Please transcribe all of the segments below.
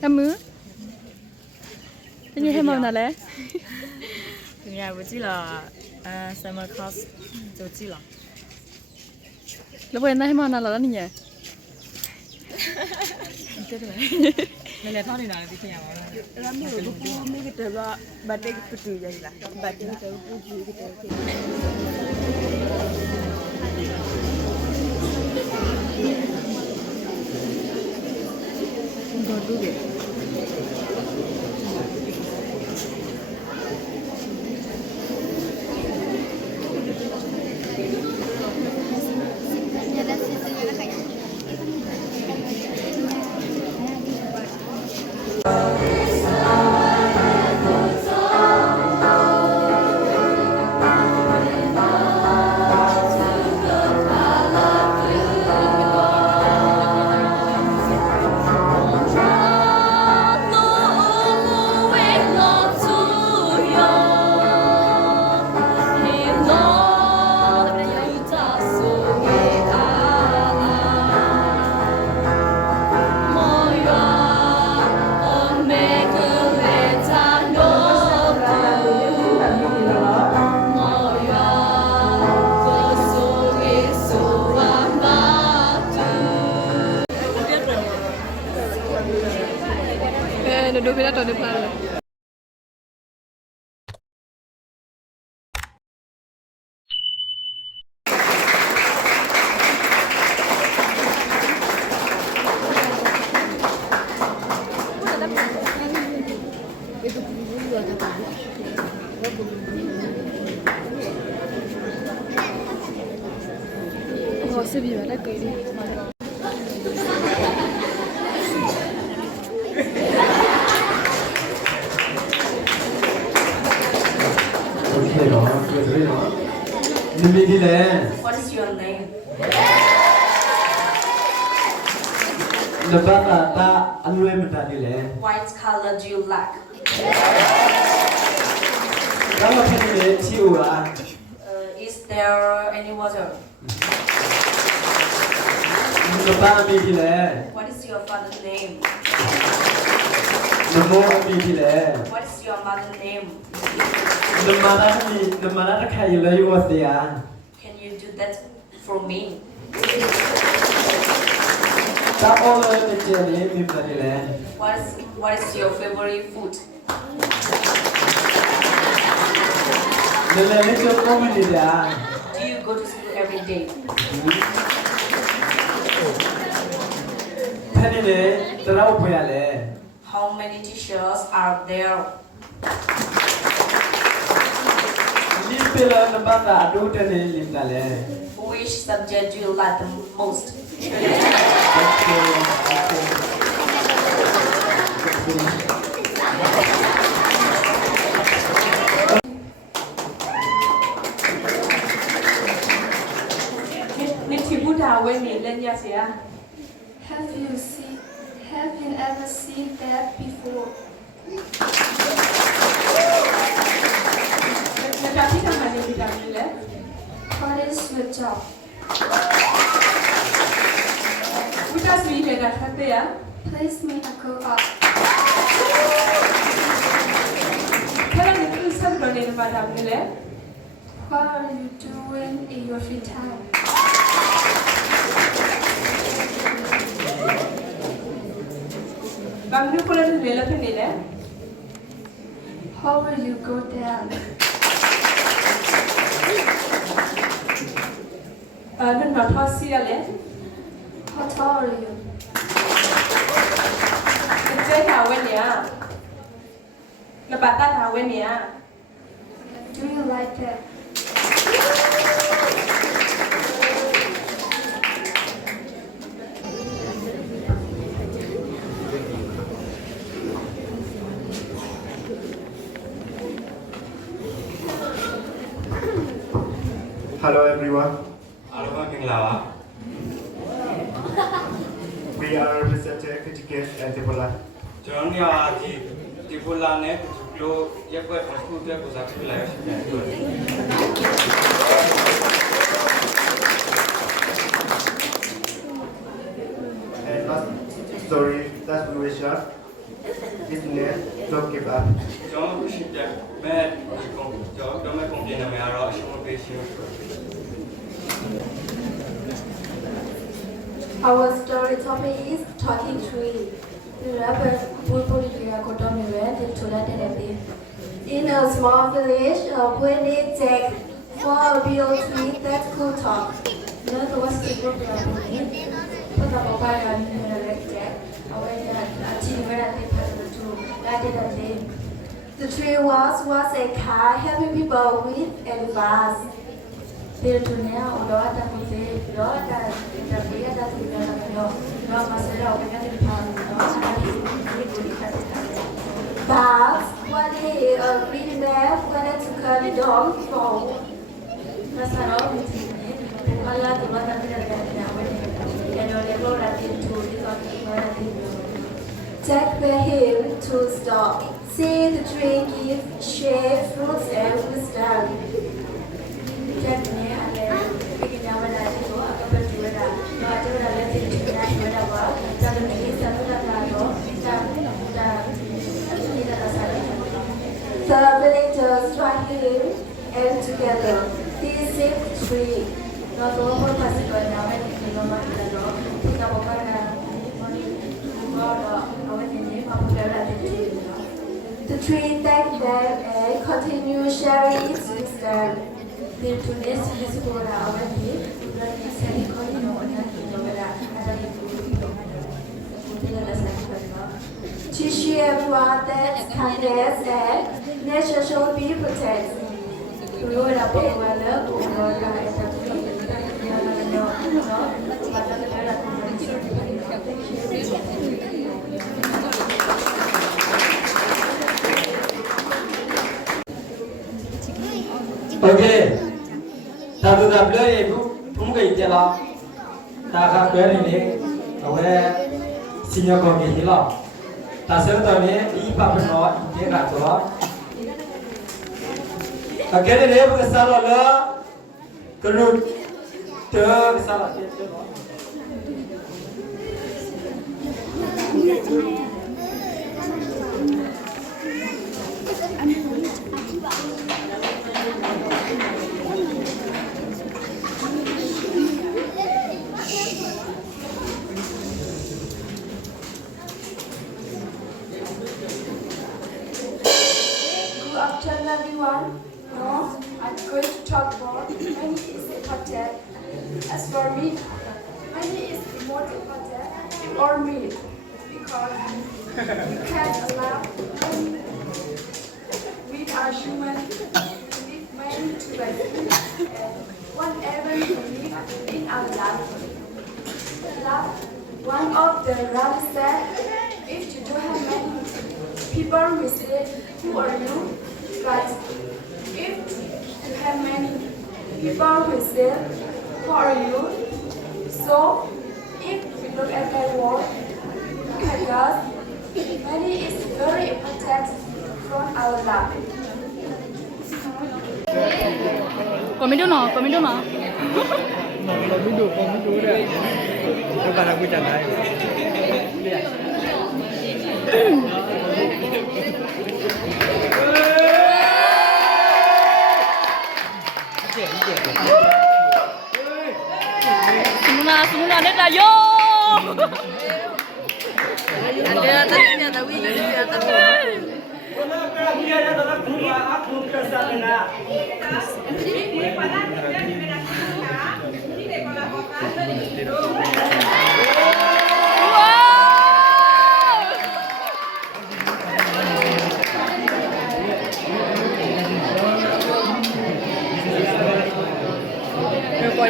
Amu? Ini hema mana le? 应该不记了，summer course 就记了。 Lepas ini hema mana lah ni ya? 你来汤里哪里去呀？Rami aku pun ni kita batik putih je lah. Batik kita putih kita. Gaduh deh. Duduk bila tu di pelari. Oh, sebi mana kau ini? What is your name? What color do you like? Is there any water? What is your father's name? What is your mother's name? Can you do that for me? What is your favorite food? Do you go to school every day? How many teachers are there? Which subject do you like the most? Have you ever seen that before? นะครับที่ทำงานในวิทยาลัยแล้ว What is your job? วิชาสีเหลืองนะครับเตี้ย Please make a go up. ถ้าเราไม่รู้สักประเด็นมาทำนี่แหละ What are you doing in your free time? บางทีคนเราถึงเรียนแล้วเป็นนี่แหละ How will you go down? นั่นหมายทอดเสียเลย How tall are you? เป็นเจ้าถาวเนี้ยระบาดตาถาวเนี้ย Do you like that? Hello everyone. Hello, We are representing Kitiket and Tipola. 저는 디볼라네 로 예뻐 스쿠트에 보자기 라이브 And last story, last Malaysia, Isn't don't give up. ကျွန်တော်ရှိတဲ့မဲ့ကျွန်တော်မဲ့ကွန်ပျူတာမှာတော့အရှုံးပေးရှင် Our story topic is Talking Tree. The rapper Bulbulika Kotomiwe did to that in a small village, a boy named Jack for a real tree that could talk. That was the book of the put up a fire on the Jack. The tree was a car helping people with and fast. The tunnel, Lord, and the Lord, and the Lord, and the Lord, but one day a greedy man wanted to cut the dog from Nasaro. Allah the Lord and Jack begged him to stop. See the tree give shade, fruits, and wisdom. Jack begin down with that. The villagers struck him and together he saved the tree. Not all possible now and in the Matador, pick up the tree thanked them and continued sharing its wisdom. The today's school already, but it's a teach everyone that kindness and nature should be protected. Okay. Tadu dablo ibu pumukai jala. Takak kau ini, awak senior kami hilang. Tasir tahun ini ipa pernah ini kacau. Akhirnya dia berkesalah le, kerut terkesalah. After everyone, no, I'm going to talk about money is important. As for me, money is more important for me because we can allow money. We are human. We need money to buy food and whatever we need in our life. One of the rabbis said, if you don't have money, people will say, who are you? But if you have many, people will say, who are you? So, if we look at that word, because money is very important from our life. Komido no. Komido deh. Itu kan aku candai. Semua ada dah yo. Ada tadinya tapi ada tapi.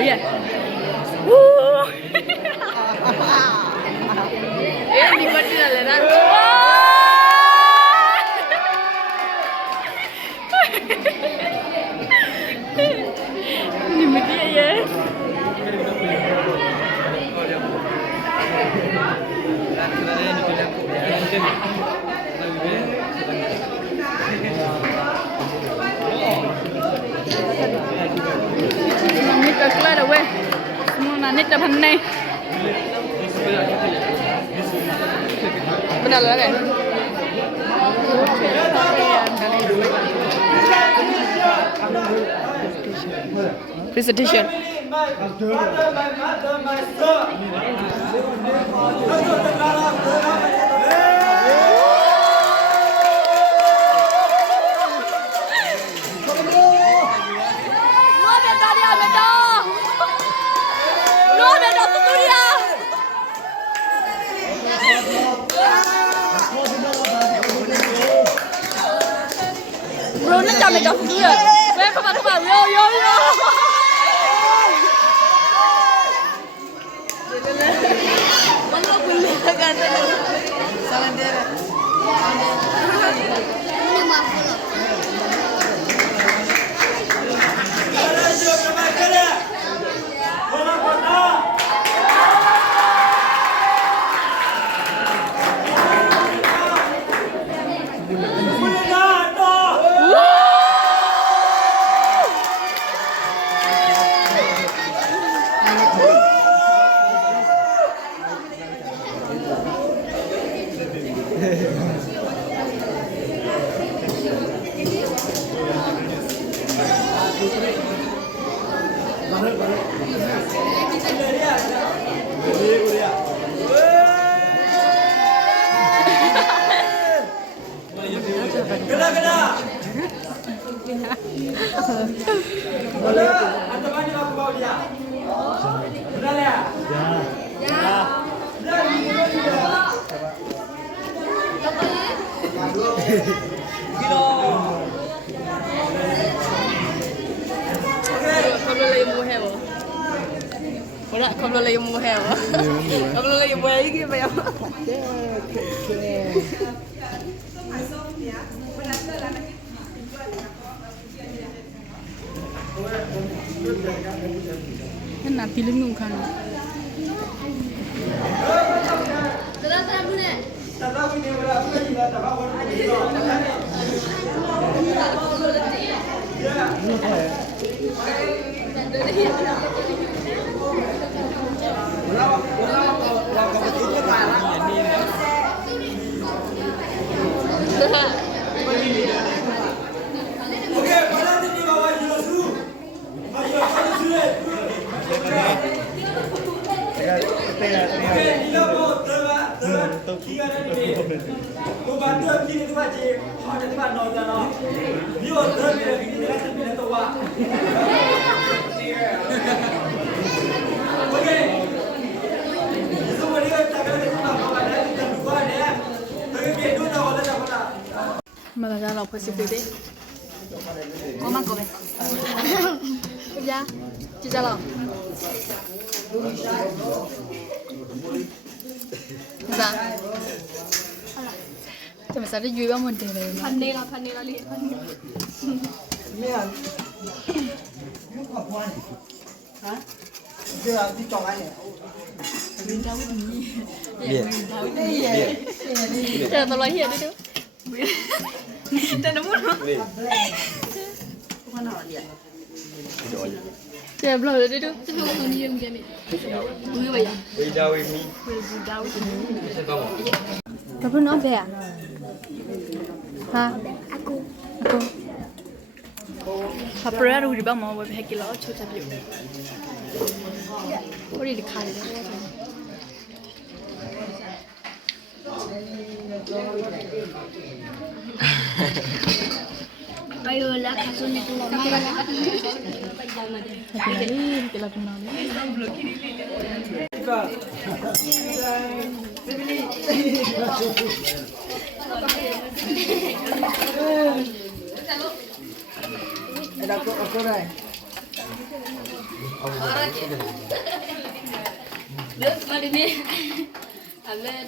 Iya. Di mana lah Ni media ya. Nít ra cái là quên. Semua nít ra phần này. Benar lah kan? presentation Bro, nó chào mày chào tôi rồi. Vé các bạn, yo yo yo. Mana boleh kan? Salam dia. Ini maaf loh. Không lo lấy mua heo á. Không lo lấy mua ấy kia vậy. Kan nak film nung kan. Malah jalan positif deh. Kau makan be? Ya, jalan. Dạ. Thì mà sao nó vui quá mình tiền này. Phần này là liền phần. Hả? Giờ đi chọn ai nhỉ? Mình đâu có gì. Mình đâu có gì. Chờ tao lấy hiện đi chứ. Tên nó muốn không? Không nào điện. Chờ rồi đi chứ. Chứ không còn nhiều cái này. Vui vậy. Vui đâu em đi. Vui đâu em đi. Tao cứ nói về à? Hả? Aku. Apa ru di bang mau buat heki lo cuci baju. Kau di kali deh. Ayo lah kasun itu lama. Kita kenal. Ada aku dah. Lihat mari ni. Amen.